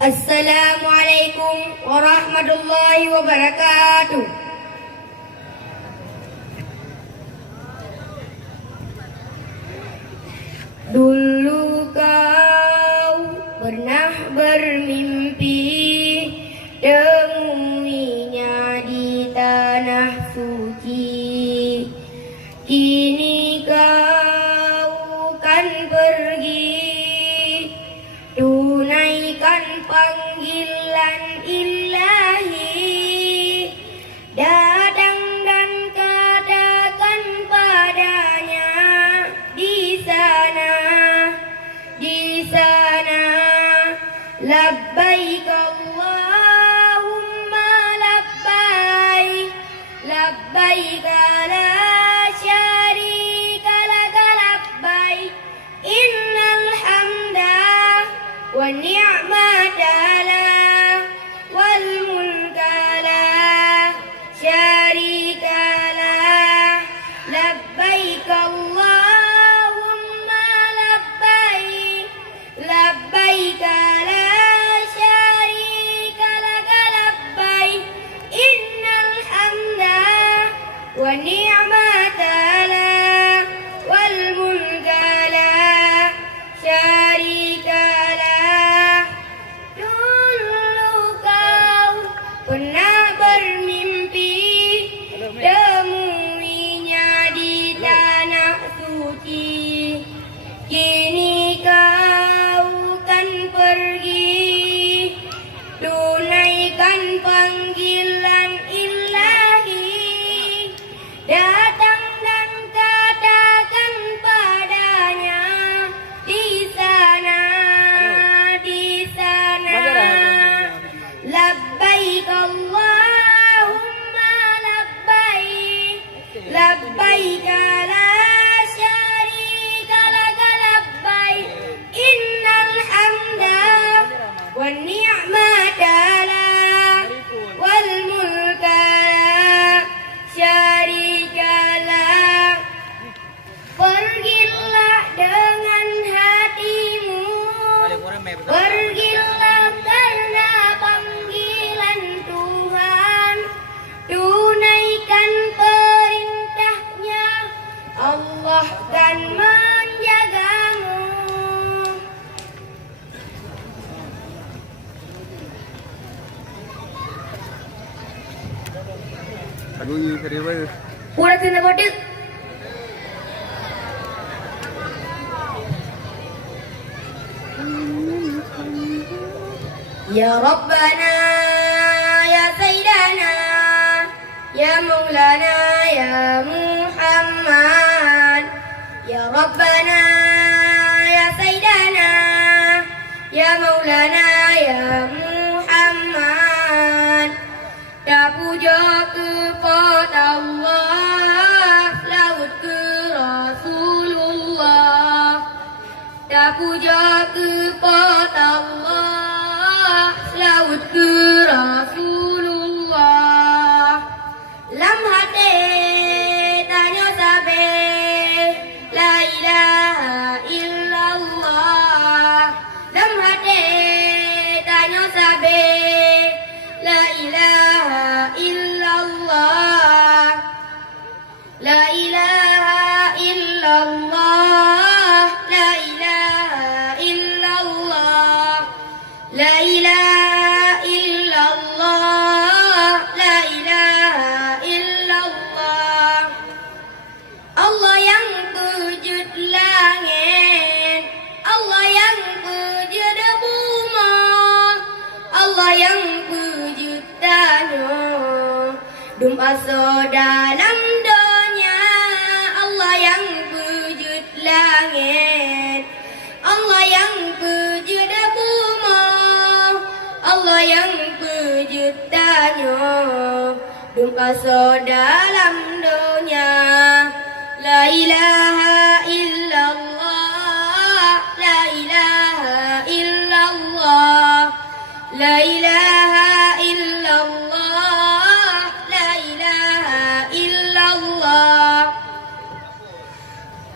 Assalamualaikum warahmatullahi wabarakatuh. Dulu kau pernah bermimpi temuinya di tanah suci. Kini kau kan pergi tunaikan panggilan ilahi. Datang dan katakan padanya di sana, labbaik Allahumma labbaik, labbaik la syarika laka labbaik, innal hamda wan ni'mata lak wal mulka la syarika lak, labbaik Allahumma labbaik, labbaik la syarika laka labbaik, innal hamda wan ni'mata lak wal mulka la syarika lak. Dulu kau pernah bermimpi temuinya di tanah suci. Kini kau kan pergi tunaikan panggilan ilahi. Datang dan katakan padanya di sana, labbaik Allahumma labbaik, labbaik la syarika laka labbaik, innal hamda wan ni'mata lak wal mulka la syarika lak. Pergilah dengan hatimu, pergilah karena panggilan Tuhan. Tunaikan perintahnya, Allah kan menjagamu. Pura tina boti. Ya Rabbana ya Sayyidana ya Maulana ya Muhammad. Ya Rabbana ya Sayyidana ya Maulana ya Muhammad. Tak puja kepada Allah, laut ke Rasulullah. Tak puja kepada Allah, laut ke Rasulullah. Lam hati tanya sabe la ilaha illallah. Lam hati tanya sabe la ilaha illallah. La ilaha illallah, la ilaha illallah, la ilaha illallah, la ilaha illallah. Allah yang wujud langit, Allah yang wujud bumi, Allah yang wujud tanah, dum asa dalam dunia. Allah yang wujud langit, Allah yang wujud bumi, Allah yang wujud tanah, dum asa dalam dunia. La ilaha illallah, la ilaha illallah, la ilaha illallah, la ilaha illallah.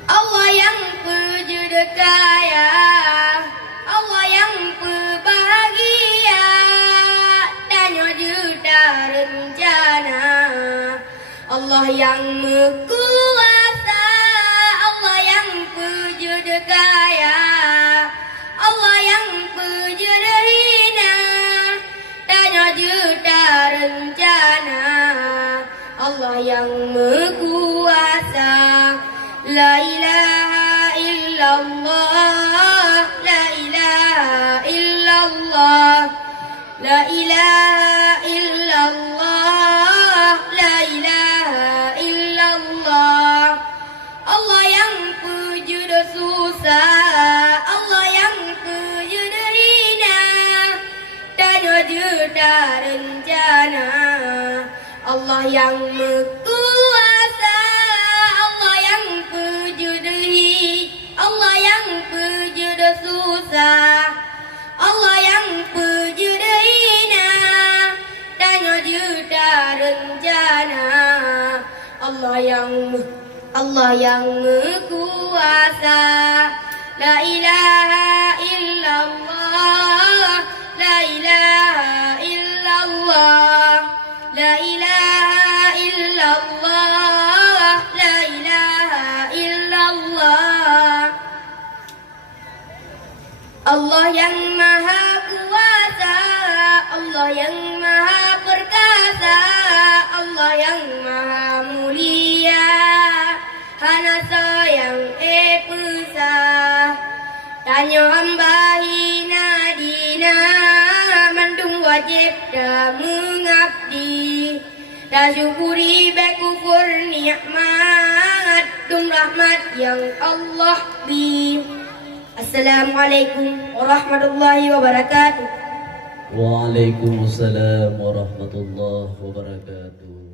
Allah yang wujud kaya, Allah yang berbahagia, Allah yang berkuasa, Allah yang wujud kaya, Allah yang wujud hina, tanya juta rencana. Allah yang berkuasa, la ilaha illallah, la ilaha illallah, la ilaha illallah, la ilaha illallah. Allah yang wujud susah, Allah yang wujud hina, tanya juta rencana. Allah yang berkuasa, Allah yang wujud Allah yang wujud susah, Allah yang wujud hina, tanya juta rencana. Allah yang berkuasa, la ilaha illallah, la ilaha illallah, la ilaha illallah, la ilaha illallah. Allah yang maha kuasa, Allah yang maha perkasa, Allah yang maha mulia, hana sayang epesa. Tanya hamba hina dina, mandung wajib dah mengabdi, dah syukuri bekufur nikmat, dum rahmat yang Allah bi. Assalamualaikum warahmatullahi wabarakatuh. Waalaikumsalam warahmatullahi wabarakatuh.